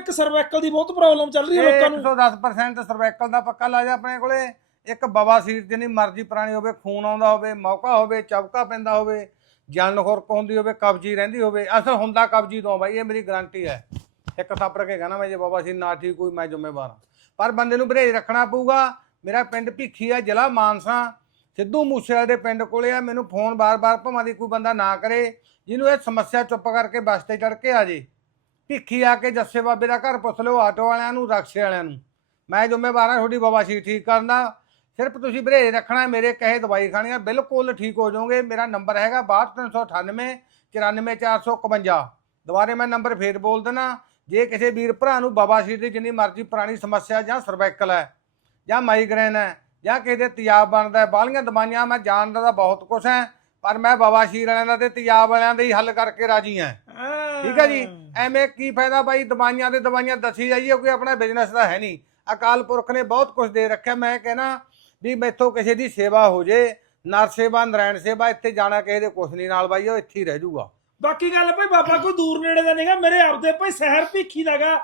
ਇੱਕ ਸਰਵਾਈਕਲ ਦੀ ਬਹੁਤ ਪ੍ਰੋਬਲਮ ਚੱਲ ਰਹੀ ਹੈ ਲੋਕਾਂ ਨੂੰ। 110% ਸਰਵਾਈਕਲ ਦਾ ਪੱਕਾ ਇਲਾਜ ਆਪਣੇ ਕੋਲੇ। ਇੱਕ ਬਵਾਸੀਰ ਜਿੰਨੀ ਮਰਜ਼ੀ ਪੁਰਾਣੀ ਹੋਵੇ, ਖੂਨ ਆਉਂਦਾ ਹੋਵੇ, ਮੌਕਾ ਹੋਵੇ, ਚਬਕਾ ਪੈਂਦਾ ਹੋਵੇ ਜਲਨ ਖੁਰਕ ਹੁੰਦੀ ਹੋਵੇ, ਕਬਜੀ ਰਹਿੰਦੀ ਹੋਵੇ। ਅਸਲ ਹੁੰਦਾ ਕਬਜੀ ਤੋਂ, ਬਾਈ, ਇਹ ਮੇਰੀ ਗਾਰੰਟੀ ਹੈ। ਇੱਕ ਥਾਪੜ ਕੇ ਕਹਿਣਾ ਮੈਂ ਜੇ ਬਵਾਸੀਰ ਨਾ ਠੀਕ ਕੋਈ ਮੈਂ ਜ਼ਿੰਮੇਵਾਰ ਹਾਂ। ਪਰ ਬੰਦੇ ਨੂੰ ਪਰਹੇਜ਼ ਰੱਖਣਾ ਪਊਗਾ। ਮੇਰਾ ਪਿੰਡ ਭੀਖੀ ਆ, ਜ਼ਿਲ੍ਹਾ ਮਾਨਸਾ। ਸਿੱਧੂ ਮੂਸੇਵਾਲੇ ਦੇ ਪਿੰਡ ਕੋਲੇ ਆ। ਮੈਨੂੰ ਫੋਨ ਬਾਰ-ਬਾਰ ਭਵਾਂ ਦੀ ਕੋਈ ਬੰਦਾ ਨਾ ਕਰੇ, ਜਿਹਨੂੰ ਇਹ ਸਮੱਸਿਆ ਚੁੱਪ ਕਰਕੇ ਬੱਸ ਤੇ ਚੜ ਕੇ ਆ ਜੇ। ਭਿੱਖੀ ਆ ਕੇ ਜੱਸੇ ਬਾਬੇ ਦਾ ਘਰ ਪੁੱਛ ਲਿਓ ਆਟੋ ਵਾਲਿਆਂ ਨੂੰ ਰਕਸ਼ੇ ਵਾਲਿਆਂ ਨੂੰ। ਮੈਂ ਜ਼ਿੰਮੇਵਾਰ ਹਾਂ ਤੁਹਾਡੀ ਬਵਾਸੀਰ ਠੀਕ ਕਰਨ ਸਿਰਫ ਤੁਸੀਂ ਬਰੇਜ ਰੱਖਣਾ ਮੇਰੇ ਕਹੇ ਦਵਾਈ ਖਾਣੀ ਆ ਬਿਲਕੁਲ ਠੀਕ ਹੋ ਜਾਓਗੇ। ਮੇਰਾ ਨੰਬਰ ਹੈਗਾ 62398 94451 ਦੁਬਾਰੇ ਮੈਂ ਨੰਬਰ ਫੇਰ ਬੋਲ ਦੇਣਾ। ਜੇ ਕਿਸੇ ਵੀਰ ਭਰਾ ਨੂੰ ਬਵਾਸੀਰ ਦੀ ਜਿੰਨੀ ਮਰਜ਼ੀ ਪੁਰਾਣੀ ਸਮੱਸਿਆ ਜਾਂ ਸਰਵਾਈਕਲ ਹੈ ਜਾਂ ਮਾਈਗ੍ਰੇਨ ਹੈ ਜਾਂ ਕਿਸੇ ਦੇ ਤਿਆਬ ਬਣਦਾ ਹੈ ਬਾਹਲੀਆਂ ਦਵਾਈਆਂ ਮੈਂ ਜਾਣਦਾ ਤਾਂ ਬਹੁਤ ਕੁਛ ਹੈ ਪਰ ਮੈਂ ਬਵਾਸੀਰ ਵਾਲਿਆਂ ਦਾ ਤੇ ਤਿਆਬ ਵਾਲਿਆਂ ਦਾ ਹੀ ਹੱਲ ਕਰਕੇ ਰਾਜੀ ਹਾਂ। ਠੀਕ ਹੈ ਜੀ? ਐਵੇਂ ਕੀ ਫਾਇਦਾ ਬਾਈ? ਦਵਾਈਆਂ ਦੇ ਦਵਾਈਆਂ ਦੱਸੀ ਜਾਈਏ, ਕੋਈ ਆਪਣਾ ਬਿਜ਼ਨਸ ਤਾਂ ਹੈ ਨਹੀਂ। ਅਕਾਲ ਪੁਰਖ ਨੇ ਬਹੁਤ ਕੁਝ ਦੇ ਰੱਖਿਆ। ਮੈਂ ਕਹਿਣਾ ਵੀ ਮੈਥੋਂ ਕਿਸੇ ਦੀ ਸੇਵਾ ਹੋ ਜੇ, ਨਰ ਸੇਵਾ ਨਰਾਇਣ ਸੇਵਾ, ਇੱਥੇ ਜਾਣਾ ਕਿਸੇ ਦੇ ਕੁਛ ਨਹੀਂ। ਨਾਲ ਬਾਈ ਉਹ ਇੱਥੇ ਹੀ ਰਹਿ ਜਾਊਗਾ। ਬਾਕੀ ਗੱਲ ਭਾਈ, ਬਾਬਾ ਕੋਈ ਦੂਰ ਨੇੜੇ ਦਾ ਨਹੀਂਗਾ। ਮੇਰੇ ਆਪਦੇ ਭਾਈ ਸ਼ਹਿਰ ਭੀਖੀ ਦਾਗਾ